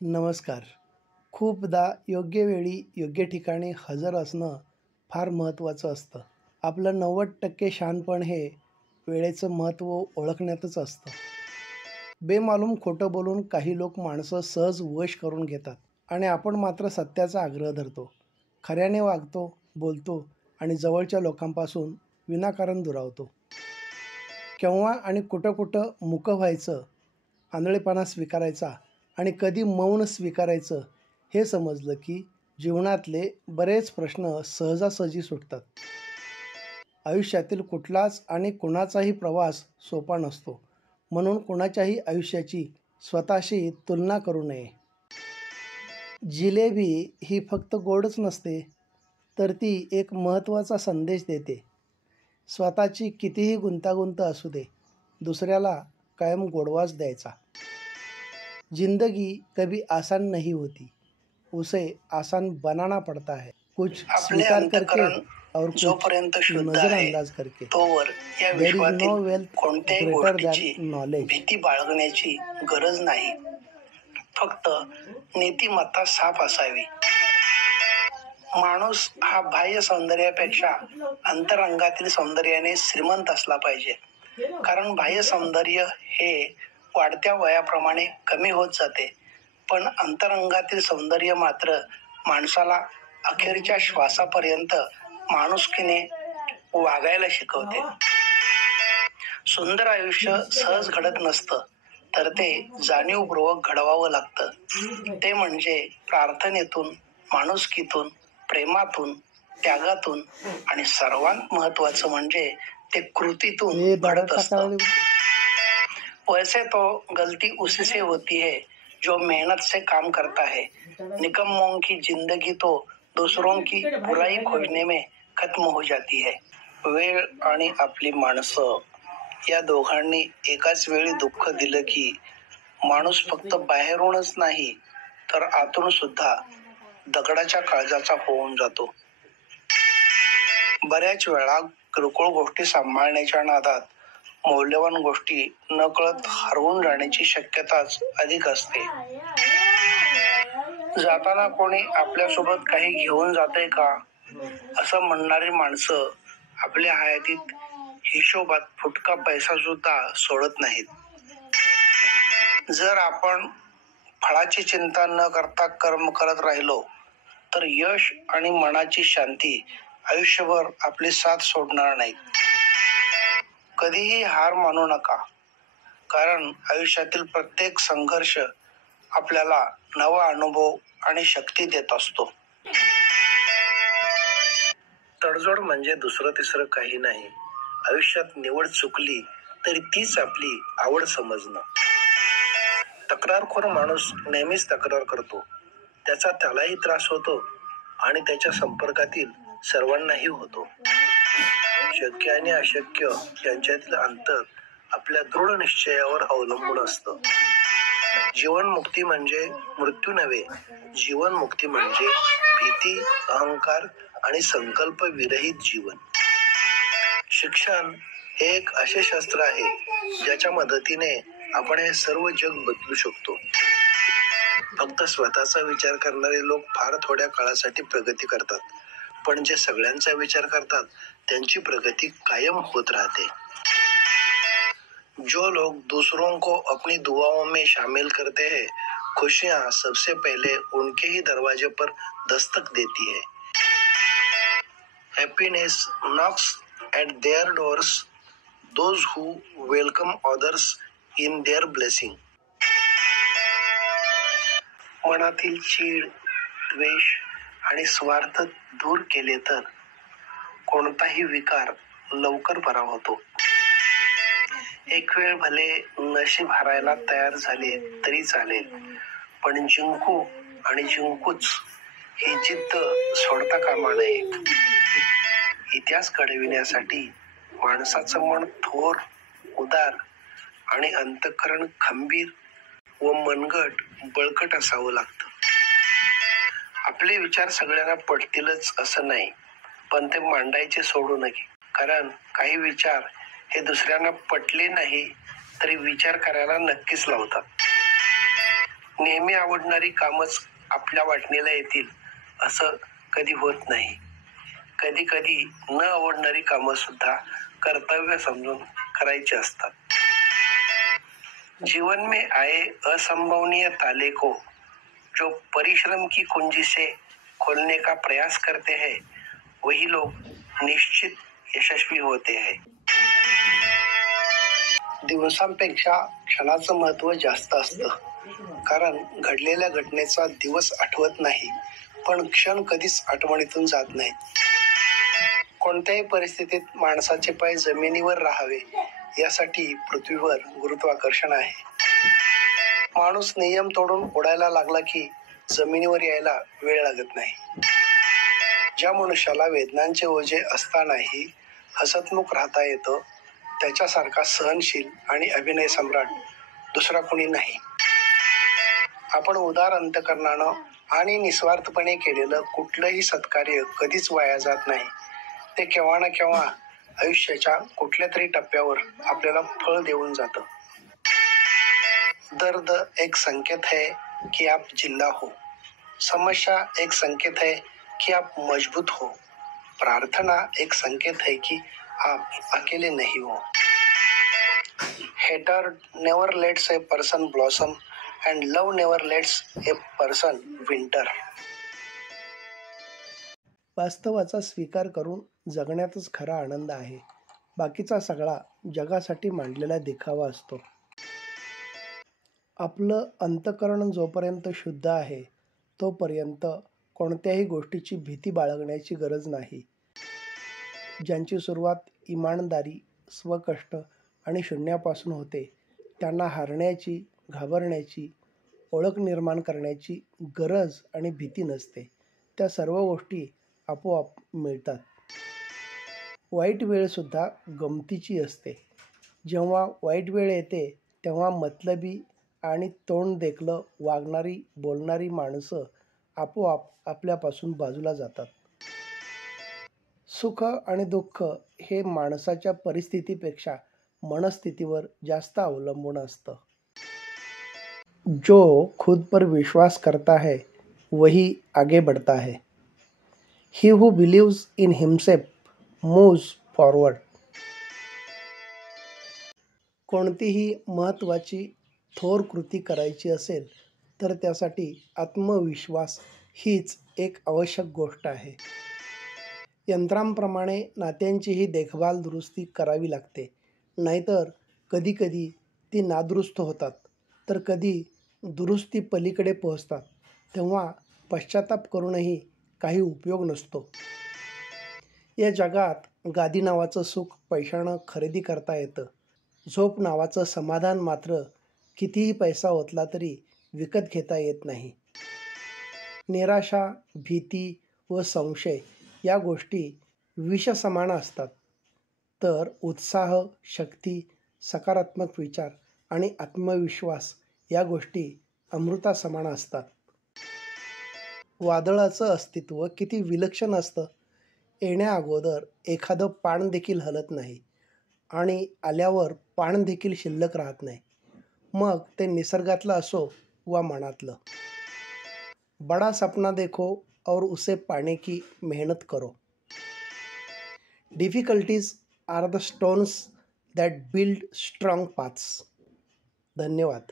नमस्कार. खूपदा योग्य वेळी योग्य ठिकाणी हजर असणं फार महत्त्वाचं असतं. आपलं 90% शहाणपण हे वेळेचं महत्त्व ओळखण्यातच असतं. बेमालूम खोटं बोलून काही लोक माणसं सहज वश करून घेतात आणि आपण मात्र सत्याचा आग्रह धरतो. खऱ्याने वागतो, बोलतो आणि जवळच्या लोकांपासून विनाकारण दुरावतो. केव्हा आणि कुठं कुठं मुकं व्हायचं, आंधळेपणा स्वीकारायचा आणि कधी मौन स्वीकारायचं हे समजलं की जीवनातले बरेच प्रश्न सहजासहजी सुटतात. आयुष्यातील कुठलाच आणि कुणाचाही प्रवास सोपा नसतो, म्हणून कुणाच्याही आयुष्याची स्वतःशी तुलना करू नये. जिलेबी ही फक्त गोडच नसते, तर ती एक महत्त्वाचा संदेश देते. स्वतःची कितीही गुंतागुंत असू दे, दुसऱ्याला कायम गोडवाच द्यायचा. जिंदगी कभी आसान नहीं होती, उसे आसान बनाना पड़ता है. कुछ स्वीकार करके और जोपर्यंत कुछ शुद्ध आहे नजरअंदाज करके. तोवर या There is no विश्वातील wealth कोणत्याही greater गोष्टीची than knowledge. भीती बाळगण्याची गरज नाही. फक्त नीतिमत्ता साफ असावी. माणूस हा बाह्य सौंदर्यापेक्षा अंतरंगातील सौंदर्याने श्रीमंत असला पाहिजे. कारण बाह्य सौंदर्य हे वाढत्या वयाप्रमाणे कमी होत जाते, पण अंतरंगातील सौंदर्य मात्र माणसाला अखेरच्या श्वासापर्यंत माणुसकीने वागायला शिकवते. सुंदर आयुष्य सहज घडत नसतं, तर ते जाणीवपूर्वक घडवावं लागतं. ते म्हणजे प्रार्थनेतून, माणुसकीतून, प्रेमातून, त्यागातून आणि सर्वात महत्त्वाचं म्हणजे ते कृतीतून घडत असतं. वैसे तो गलती उसी से होती है जो मेहनत से काम करता है. निकम्मों की जिंदगी तो दूसरों की बुराई खोजने में खत्म हो जाती है. वेळ आणि आपली माणसं या दोघांनी एकाच वेळी दुःख दिलं की माणूस फक्त बाहेरूनच नाही, तर आतून सुद्धा दगडाच्या काळजाचा होऊन जातो. बऱ्याच वेळा किरकोळ गोष्टी सांभाळण्याच्या नादात मौल्यवान गोष्टी नकळत हरवून जाण्याची शक्यताच अधिक असते. जाताना कोणी आपल्यासोबत काही घेऊन जाते का असं म्हणणारी माणसं आपल्या हयातीत हिशोबात फुटका पैसा सुद्धा सोडत नाहीत. जर आपण फळाची चिंता न करता कर्म करत राहिलो, तर यश आणि मनाची शांती आयुष्यभर आपली साथ सोडणार नाहीत. कधीही हार मानू नका, कारण आयुष्यातील प्रत्येक संघर्ष आपल्याला नवा अनुभव आणि शक्ती देत असतो. तडजोड म्हणजे दुसरं तिसरं काही नाही. आयुष्यात निवड चुकली तरी तीच आपली आवड समजणं. तक्रारखोर माणूस नेहमीच तक्रार करतो. त्याचा त्यालाही त्रास होतो आणि त्याच्या संपर्कातील सर्वांनाही होतो. शक्य आणि अशक्य यांच्यातील अंतर आपल्या दृढ निश्चयावर अवलंबून असतं. जीवनमुक्ती म्हणजे मृत्यू नव्हे. जीवनमुक्ती म्हणजे भीती, अहंकार आणि संकल्प विरहित जीवन. शिक्षण हे एक असे शस्त्र आहे ज्याच्या मदतीने आपण हे सर्व जग बदलू शकतो. फक्त स्वतःचा विचार करणारे लोक फार थोड्या काळासाठी प्रगती करतात, पण जे सगळ्यांचा विचार करतात त्यांची प्रगती कायम होत राहते. जो लोग दूसरों को अपनी दुआओं में शामिल करते हैं, खुशियां सबसे पहले उनके ही दरवाजे पर दस्तक देती है. Happiness knocks at their doors. Those who welcome others in their blessing. मनातील चीड, द्वेष आणि स्वार्थ दूर केले तर कोणताही विकार लवकर बरा होतो. एक वेळ भले नशीब हारायला तयार झाले तरी चालेल, पण जिंकू आणि जिंकूच ही जिद्द सोडता कामा नये. इतिहास घडविण्यासाठी माणसाचं मन थोर, उदार आणि अंतःकरण खंबीर व मनगट बळकट असावं लागतं. आपले विचार सगळ्यांना पटतीलच असं नाही, पण ते मांडायचे सोडू नये. कारण काही विचार हे दुसऱ्यांना पटले नाही तरी विचार करायला नक्कीच लावतात. नेहमी आवडणारी कामच आपल्या वाटणीला येतील असं कधी होत नाही. कधी कधी न आवडणारी कामं सुद्धा कर्तव्य समजून करायची असतात. जीवन में आए असंभवनीय ताले को जो परिश्रम की कुंजी से खोलने का प्रयास करते हैं वही लोग निश्चित यशस्वी होते हैं. दिवसांपेक्षा क्षणाचं महत्त्व जास्त असतं, कारण घडलेल्या घटनेचा दिवस आठवत नाही, पण क्षण कधीच आठवणीतून जात नाही. कोणत्याही परिस्थितीत माणसाचे पाय जमिनीवर राहावे यासाठी पृथ्वीवर गुरुत्वाकर्षण आहे. माणूस नियम तोडून उडायला लागला की जमिनीवर यायला वेळ लागत नाही. ज्या मनुष्याला वेदनांचे ओझे असतानाही हसतमुख राहता येतं त्याच्यासारखा सहनशील आणि अभिनय सम्राट दुसरा कोणी नाही. आपण उदार अंतकरणानं आणि निस्वार्थपणे केलेलं कुठलंही सत्कार्य कधीच वाया जात नाही. ते केव्हा ना केव्हा आयुष्याच्या कुठल्या तरी टप्प्यावर आपल्याला फळ देऊन जातं. दर्द एक संकेत है कि आप जिंदा हो. समस्या एक संकेत है कि आप मजबूत हो. प्रार्थना एक संकेत है कि आप अकेले नहीं हो. Hater never lets a person blossom and love never lets a person winter. वास्तवाचा स्वीकार करून जगण्यातच खरा आनंद आहे. बाकीचा सगळा जगासाठी मांडलेला देखावा असतो. आपलं अंतःकरण जोपर्यंत शुद्ध आहे तोपर्यंत कोणत्याही गोष्टीची भीती बाळगण्याची गरज नाही. ज्यांची सुरुवात इमानदारी, स्वकष्ट आणि शून्यापासून होते त्यांना हारण्याची, घाबरण्याची, ओळख निर्माण करण्याची गरज आणि भीती नसते. त्या सर्व गोष्टी आपोआप मिळतात. वाईट वेळसुद्धा गमतीची असते. जेव्हा वाईट वेळ येते तेव्हा मतलबी आणि तोंड देखलं वागणारी, बोलणारी माणसं आपोआप आपल्यापासून बाजूला जातात. सुख आणि दुःख हे माणसाच्या परिस्थितीपेक्षा मनस्थितीवर जास्त अवलंबून असतं. जो खुद पर विश्वास करता है वही आगे बढ़ता है. He who believes in himself moves forward. कोणतीही महत्त्वाची थोर कृती करायची असेल तर त्यासाठी आत्मविश्वास हीच एक आवश्यक गोष्ट आहे. यंत्रांप्रमाणे नात्यांचीही देखभाल दुरुस्ती करावी लागते, नाहीतर कधीकधी ती नादुरुस्त होतात तर कधी दुरुस्ती पलीकडे पोहोचतात. तेव्हा पश्चाताप करूनही काही उपयोग नसतो. या जगात गादी नावाचं सुख पैशानं खरेदी करता येतं. झोप नावाचं समाधान मात्र कितीही पैसा ओतला तरी विकत घेता येत नाही. निराशा, भीती व संशय या गोष्टी विषसमान असतात, तर उत्साह, शक्ती, सकारात्मक विचार आणि आत्मविश्वास या गोष्टी अमृतासमान असतात. वादळाचं अस्तित्व किती विलक्षण असतं. येण्याअगोदर एखादं पान देखील हलत नाही आणि आल्यावर पान देखील शिल्लक राहत नाही. मग ते निसर्गातलं असो वा मनातलं. बड़ा सपना देखो और उसे पाने की मेहनत करो. Difficulties are the stones that build strong paths. धन्यवाद.